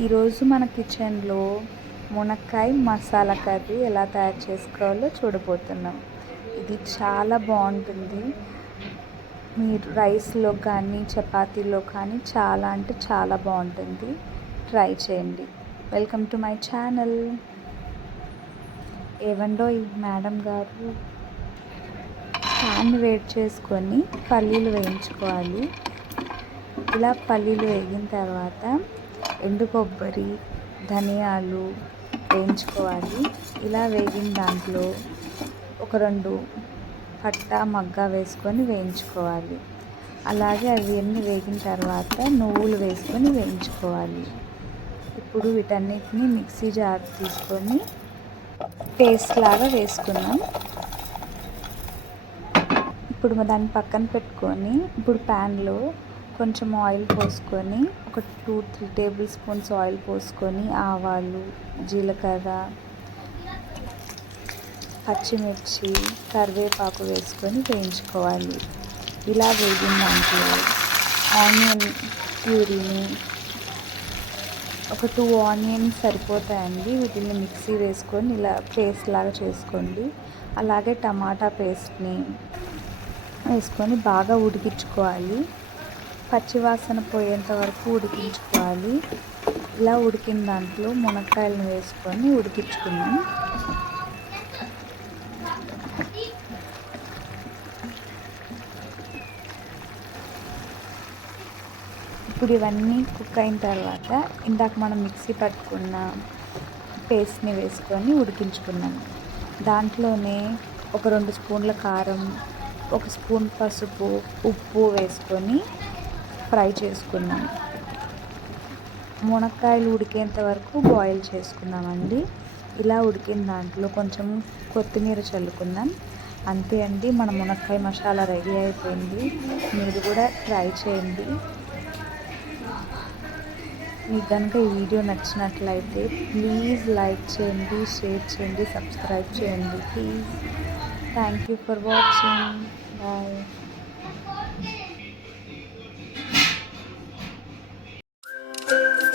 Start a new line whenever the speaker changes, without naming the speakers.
ఈరోజు మన కిచెన్లో మునక్కాయ మసాలా కర్రీ ఎలా తయారు చేసుకోవాలో చూడబోతున్నాం. ఇది చాలా బాగుంటుంది. మీరు రైస్లో కానీ చపాతీలో కానీ చాలా అంటే చాలా బాగుంటుంది. ట్రై చేయండి. Welcome to my channel. ఏవండో ఈ మేడం గారు? ప్యాన్ వేడి చేసుకొని పల్లీలు వేయించుకోవాలి. ఇలా పల్లీలు వేగిన తర్వాత ఎండు కొబ్బరి ధనియాలు వేయించుకోవాలి. ఇలా వేగిన దాంట్లో ఒక రెండు పట్ట మగ్గ వేసుకొని వేయించుకోవాలి. అలాగే అవి అన్నీ వేగిన తర్వాత నువ్వులు వేసుకొని వేయించుకోవాలి. ఇప్పుడు వీటన్నిటిని మిక్సీ జార్ తీసుకొని పేస్ట్ లాగా వేసుకున్నాం ఇప్పుడు దాన్ని పక్కన పెట్టుకొని ఇప్పుడు ప్యాన్లో కొంచెం ఆయిల్ పోసుకొని ఒక two three tablespoons oil పోసుకొని ఆవాలు జీలకర్ర పచ్చిమిర్చి కరివేపాకు వేసుకొని వేయించుకోవాలి. ఇలా వేగిన దాంట్లో ఆనియన్ ప్యూరీని ఒక టూ ఆనియన్స్ సరిపోతాయండి. వీటిని మిక్సీ వేసుకొని ఇలా పేస్ట్ లాగా చేసుకోండి. అలాగే టమాటా పేస్ట్ని వేసుకొని బాగా ఉడికించుకోవాలి. పచ్చివాసన పోయేంత వరకు ఉడికించుకోవాలి. ఇలా ఉడికిన దాంట్లో మునక్కాయలను వేసుకొని ఉడికించుకున్నాం ఇప్పుడు ఇవన్నీ కుక్ అయిన తర్వాత ఇందాక మనం మిక్సీ పట్టుకున్న పేస్ట్ని వేసుకొని ఉడికించుకున్నాం దాంట్లోనే ఒక రెండు స్పూన్ల కారం ఒక స్పూన్ పసుపు ఉప్పు వేసుకొని ఫ్రై చేసుకున్నాం. మునక్కాయలు ఉడికేంత వరకు బాయిల్ చేసుకున్నామండి. ఇలా ఉడికిన దాంట్లో కొంచెం కొత్తిమీర చల్లుకుందాం. అంతే అండి మన మునక్కాయ మసాలా రెడీ అయిపోయింది. మీరు కూడా ట్రై చేయండి. మీకు కనుక ఈ వీడియో నచ్చినట్లయితే ప్లీజ్ లైక్ చేయండి షేర్ చేయండి సబ్స్క్రైబ్ చేయండి. Please. Thank you for watching. Bye.
thank you